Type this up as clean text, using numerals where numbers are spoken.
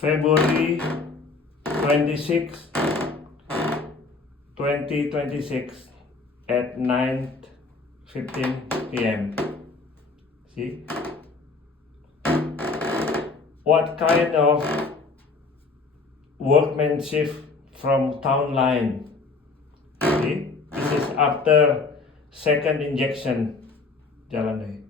February 26, 2026 at 9:15 p.m. See? What kind of workmanship from town line? See? This is after second injection. Jalan deh.